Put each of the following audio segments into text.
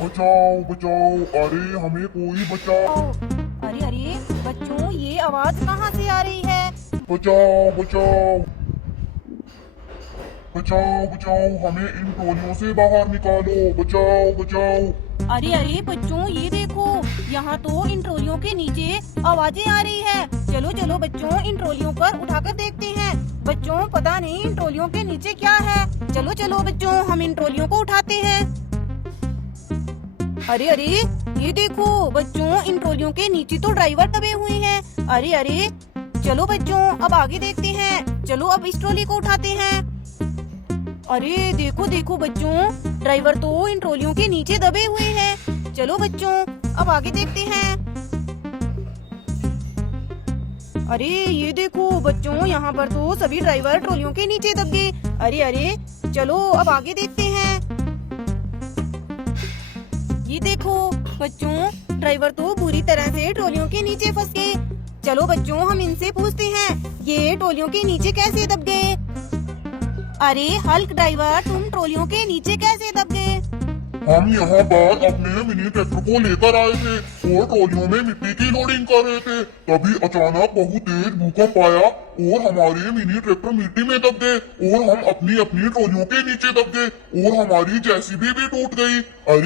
बचाओ बचाओ, अरे हमें कोई बचाओ। अरे अरे बच्चों, ये आवाज कहाँ से आ रही है? बचाओ बचाओ बचाओ बचाओ, हमें इन टोलियों से बाहर निकालो। बचाओ बचाओ। अरे अरे बच्चों, ये देखो, यहाँ तो इन ट्रोलियों के नीचे आवाजें आ रही है। चलो चलो बच्चों, इन ट्रोलियों पर उठाकर देखते हैं। बच्चों, पता नहीं इन ट्रोलियों के नीचे क्या है। चलो चलो बच्चों, हम इन ट्रोलियों को उठाते हैं। अरे अरे ये देखो बच्चों, इन ट्रोलियों के नीचे तो ड्राइवर दबे हुए हैं। अरे अरे चलो बच्चों, अब आगे देखते हैं। चलो अब इस ट्रोली को उठाते हैं। अरे देखो देखो बच्चों, ड्राइवर तो इन ट्रोलियों के नीचे दबे हुए हैं। चलो बच्चों, अब आगे देखते हैं। अरे ये देखो बच्चों, यहाँ पर तो सभी ड्राइवर ट्रोलियों के नीचे दब गए। अरे अरे चलो अब आगे देखते हैं। ये देखो बच्चों, ड्राइवर तो बुरी तरह से ट्रोलियों के नीचे फंस गए। चलो बच्चों, हम इनसे पूछते हैं, ये ट्रोलियों के नीचे कैसे दब गए? अरे हल्क ड्राइवर, तुम ट्रोलियों के नीचे कैसे दब गए? हम यहाँ पर अपने मिनी ट्रैक्टर को लेकर आए थे और ट्रॉलियों में मिट्टी की लोडिंग कर रहे थे। तभी अचानक बहुत तेज भूकंप आया और हमारे मिनी ट्रैक्टर मिट्टी में दब गए और हम अपनी अपनी ट्रॉलियों के नीचे दब गए और हमारी जेसीबी भी टूट गई।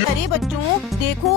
अरे बच्चों देखो,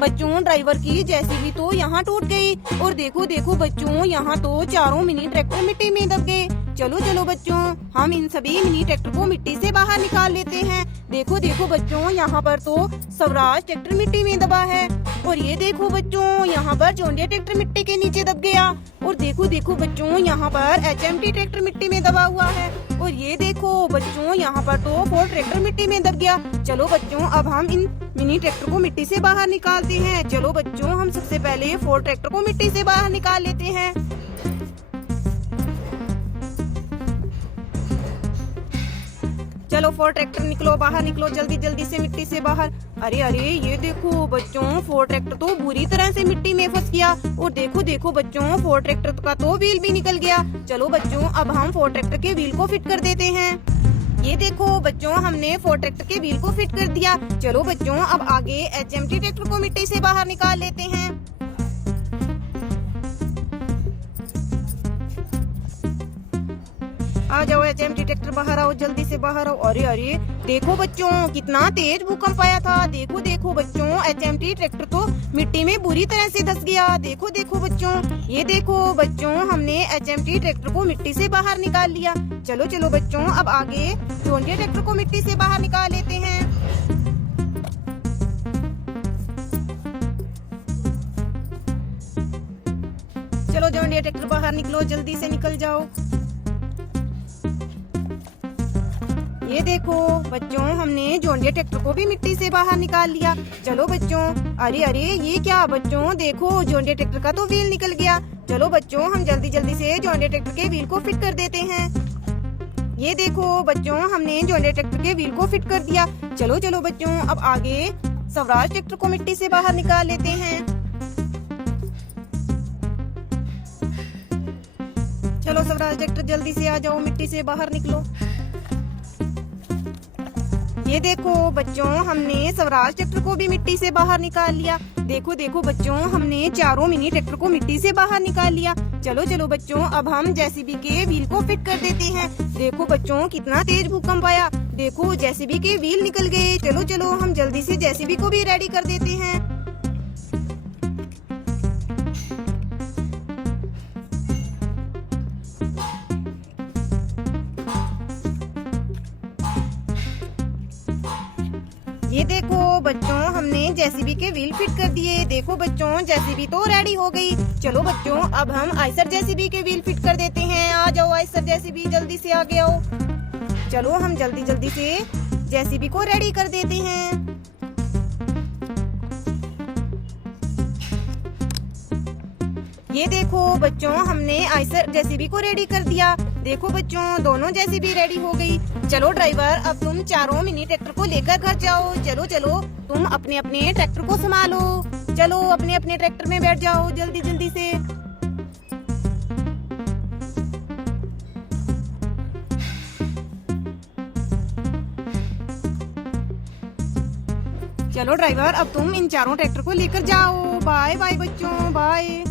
बच्चों ड्राइवर की जेसीबी तो यहाँ टूट गई और देखो देखो बच्चों, यहाँ तो चारों मिनी ट्रैक्टर मिट्टी में दब गए। चलो चलो बच्चों, हम इन सभी मिनी ट्रैक्टर को मिट्टी से बाहर निकाल लेते हैं। देखो देखो बच्चों, यहाँ पर तो स्वराज ट्रैक्टर मिट्टी में दबा है और ये देखो बच्चों, यहाँ पर जॉन डीरे ट्रैक्टर मिट्टी के नीचे दब गया और देखो देखो बच्चों, यहाँ पर एचएमटी ट्रैक्टर मिट्टी में दबा हुआ है और ये देखो बच्चों, यहाँ पर तो फोर्ड ट्रैक्टर मिट्टी में दब गया। चलो बच्चों, अब हम इन मिनी ट्रैक्टर को मिट्टी से बाहर निकालते हैं। चलो बच्चों, हम सबसे पहले फोर्ड ट्रैक्टर को मिट्टी से बाहर निकाल लेते हैं। चलो फोर्ड ट्रैक्टर निकलो, बाहर निकलो, जल्दी जल्दी से मिट्टी से बाहर। अरे अरे ये देखो बच्चों, फोर्ड ट्रैक्टर तो बुरी तरह से मिट्टी में फंस गया और देखो देखो बच्चों, फोर्ड ट्रैक्टर का तो व्हील भी निकल गया। चलो बच्चों, अब हम फोर्ड ट्रैक्टर के व्हील को फिट कर देते हैं। ये देखो बच्चों, हमने फोर्ड ट्रैक्टर के व्हील को फिट कर दिया। चलो बच्चों, अब आगे एचएमटी ट्रैक्टर को मिट्टी से बाहर निकाल लेते हैं। आ जाओ एचएमटी ट्रैक्टर, बाहर आओ, जल्दी से बाहर आओ। अरे अरे देखो बच्चों, कितना तेज भूकंप आया था। देखो देखो बच्चों, एचएमटी ट्रैक्टर तो मिट्टी में बुरी तरह से धंस गया। देखो देखो बच्चों, ये देखो बच्चों, हमने एचएमटी ट्रैक्टर को मिट्टी से बाहर निकाल लिया। चलो चलो बच्चों, अब आगे जॉन डीरे ट्रैक्टर को मिट्टी से बाहर निकाल लेते हैं। चलो जॉन डीरे ट्रैक्टर बाहर निकलो, जल्दी से निकल जाओ। ये देखो बच्चों, हमने जॉन डीरे ट्रैक्टर को भी मिट्टी से बाहर निकाल लिया। चलो बच्चों, अरे अरे ये क्या बच्चों, देखो जॉन डीरे ट्रैक्टर का तो व्हील निकल गया। चलो बच्चों, हम जल्दी जल्दी से जॉन डीरे ट्रैक्टर के व्हील को फिट कर देते हैं। ये देखो बच्चों, हमने जॉन डीरे ट्रैक्टर के व्हील को फिट कर दिया। चलो चलो बच्चों, अब आगे स्वराज ट्रैक्टर को मिट्टी से बाहर निकाल लेते हैं। चलो स्वराज ट्रैक्टर, जल्दी से आ जाओ, मिट्टी से बाहर निकलो। ये देखो बच्चों, हमने स्वराज ट्रैक्टर को भी मिट्टी से बाहर निकाल लिया। देखो देखो बच्चों, हमने चारों मिनी ट्रैक्टर को मिट्टी से बाहर निकाल लिया। चलो चलो बच्चों, अब हम जेसीबी के व्हील को फिट कर देते हैं। देखो बच्चों, कितना तेज भूकंप आया। देखो जेसीबी के व्हील निकल गए। चलो चलो, हम जल्दी से जेसीबी को भी रेडी कर देते हैं। ये देखो बच्चों, हमने जेसीबी के व्हील फिट कर दिए। देखो बच्चों, जेसीबी तो रेडी हो गई। चलो बच्चों, अब हम आइसर जेसीबी के व्हील फिट कर देते हैं। आ जाओ आइसर जेसीबी, जल्दी से आगे आओ। चलो हम जल्दी जल्दी से जेसीबी को रेडी कर देते हैं। ये देखो बच्चों, हमने आइसर जेसीबी को रेडी कर दिया। देखो बच्चों, दोनों जेसीबी रेडी हो गई। चलो ड्राइवर, अब तुम चारों मिनी ट्रैक्टर को लेकर घर जाओ। चलो चलो, तुम अपने अपने ट्रैक्टर को संभालो। चलो अपने अपने ट्रैक्टर में बैठ जाओ, जल्दी जल्दी से। चलो ड्राइवर अब तुम इन चारों ट्रैक्टर को लेकर जाओ। बाय बाय बच्चों, बाय।